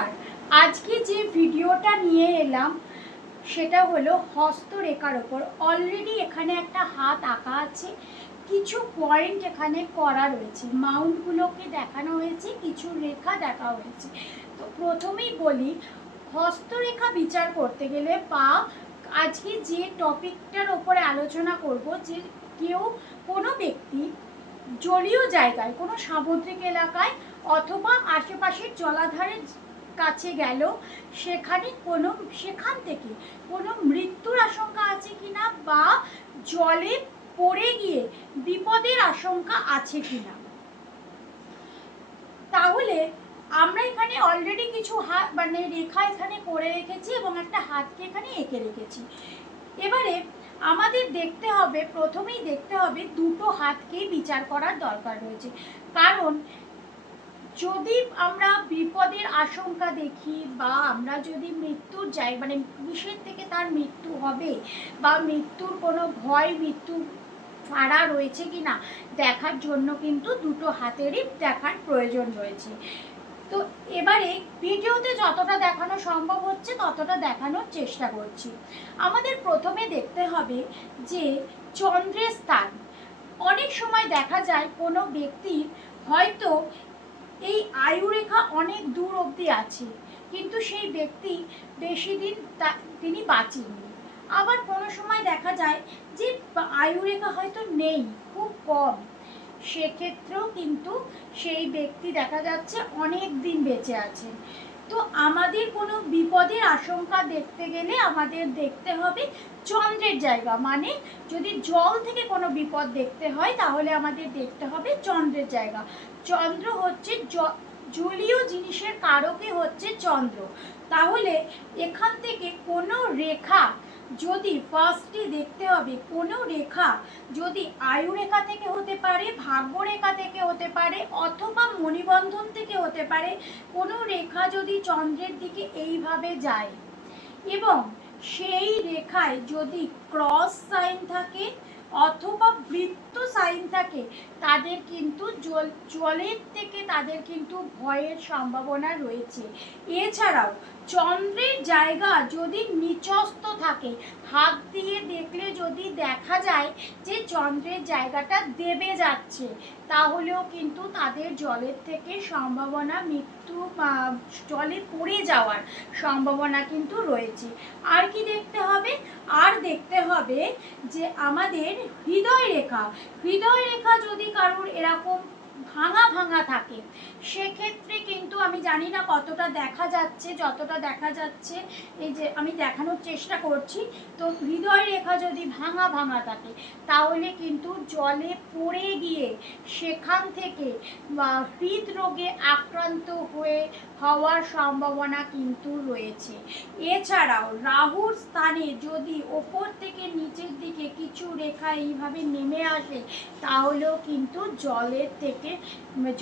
নমস্কার। আজকে যে ভিডিওটা নিয়ে এলাম সেটা হলো হস্তরেখার ওপর। অলরেডি এখানে একটা হাত আঁকা আছে, কিছু পয়েন্ট এখানে করা রয়েছে, মাউন্টগুলোকে দেখানো হয়েছে, কিছু রেখা দেখা হয়েছে। তো প্রথমেই বলি, হস্তরেখা বিচার করতে গেলে বা আজকে যে টপিকটার ওপরে আলোচনা করব, যে কেউ কোনো ব্যক্তি জলীয় জায়গায়, কোনো সামুদ্রিক এলাকায় অথবা আশেপাশের জলাধারের কাছে গেল, সেখান থেকে কোনো মৃত্যুর আশঙ্কা আছে কিনা বা জলে পড়ে গিয়ে বিপদের আশঙ্কা আছে কিনা। তাহলে আমরা এখানে অলরেডি কিছু রেখা এখানে করে রেখেছি এবং একটা হাতকে এখানে এঁকে রেখেছি। এবারে আমাদের দেখতে হবে, প্রথমেই দেখতে হবে দুটো হাতকেই বিচার করার দরকার রয়েছে। কারণ যদি আমরা বিপদের আশঙ্কা দেখি বা আমরা যদি মৃত্যুর কিসের থেকে তার মৃত্যু হবে বা মৃত্যুর কোনো ভয়, মৃত্যু ফাড়া রয়েছে কিনা দেখার জন্য কিন্তু দুটো হাতেরই দেখার প্রয়োজন রয়েছে। তো এবারে ভিডিওতে যতটা দেখানো সম্ভব হচ্ছে ততটা দেখানোর চেষ্টা করছি। আমাদের প্রথমে দেখতে হবে যে চন্দ্রের স্থান। অনেক সময় দেখা যায় কোনো ব্যক্তির হয়তো এই আয়ুরেখা অনেক দূর অবধি আছে, কিন্তু সেই ব্যক্তি বেশি দিন তিনি বাঁচেননি। আবার কোনো সময় দেখা যায় যে আয়ুরেখা হয়তো নেই, খুব কম, সেক্ষেত্রেও কিন্তু সেই ব্যক্তি দেখা যাচ্ছে অনেক দিন বেঁচে আছেন। তো আমাদের কোনো বিপদের আশঙ্কা দেখতে গেলে আমাদের দেখতে হবে চন্দ্রের জায়গা, মানে যদি জল থেকে কোনো বিপদ দেখতে হয় তাহলে আমাদের দেখতে হবে চন্দ্রের জায়গা। চন্দ্র হচ্ছে জলীয় জিনিসের কারকই হচ্ছে চন্দ্র। তাহলে এখান থেকে কোনো রেখা যদি ফার্স্টে দেখতে হবে, কোনো রেখা যদি আয়ুরেখা থেকে হতে পারে, ভাগ্যরেখা থেকে হতে পারে, অথবা মণিবন্ধন থেকে হতে পারে, কোনো রেখা যদি চন্দ্রের দিকে এইভাবে যায় এবং সেই রেখায় যদি ক্রস সাইন থাকে অথবা বৃত্ত সাইন থাকে, তাদের কিন্তু জলের থেকে তাদের কিন্তু ভয়ের সম্ভাবনা রয়েছে। এছাড়াও চন্দ্রের জায়গা যদি নিচস্থ থাকে, হাত দিয়ে দেখলে যদি দেখা যায় যে চন্দ্রের জায়গাটা দেবে যাচ্ছে, তাহলেও কিন্তু তাদের জলের থেকে সম্ভাবনা, মৃত্যু জলে পড়ে যাওয়ার সম্ভাবনা কিন্তু রয়েছে। আর কি দেখতে হবে? আর দেখতে হবে যে আমাদের হৃদয় রেখা যদি কারোর এরকম ভাঙা ভাঙা থাকে, সেক্ষেত্রে কিন্তু আমি জানি না কতটা দেখা যাচ্ছে, যতটা দেখা যাচ্ছে এই যে আমি দেখানোর চেষ্টা করছি। তো হৃদয় রেখা যদি ভাঙা ভাঙা থাকে তাহলে কিন্তু জলে পড়ে গিয়ে সেখান থেকে হৃদরোগে আক্রান্ত হওয়ার সম্ভাবনা কিন্তু রয়েছে। এছাড়াও রাহুর স্থানে যদি ওপর থেকে নিচের দিকে কিছু রেখা এইভাবে নেমে আসে, তাহলেও কিন্তু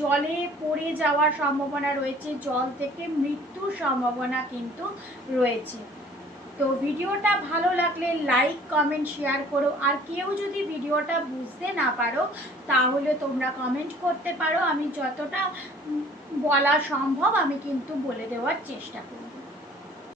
জলে পড়ে যাওয়ার সম্ভাবনা রয়েছে, জল থেকে মৃত্যুর সম্ভাবনা কিন্তু রয়েছে। তো ভিডিওটা ভালো লাগলে লাইক, কমেন্ট, শেয়ার করো। আর কেউ যদি ভিডিওটা বুঝতে না পারো তাহলে তোমরা কমেন্ট করতে পারো, আমি যতটা বলা সম্ভব আমি কিন্তু বলে দেওয়ার চেষ্টা করব।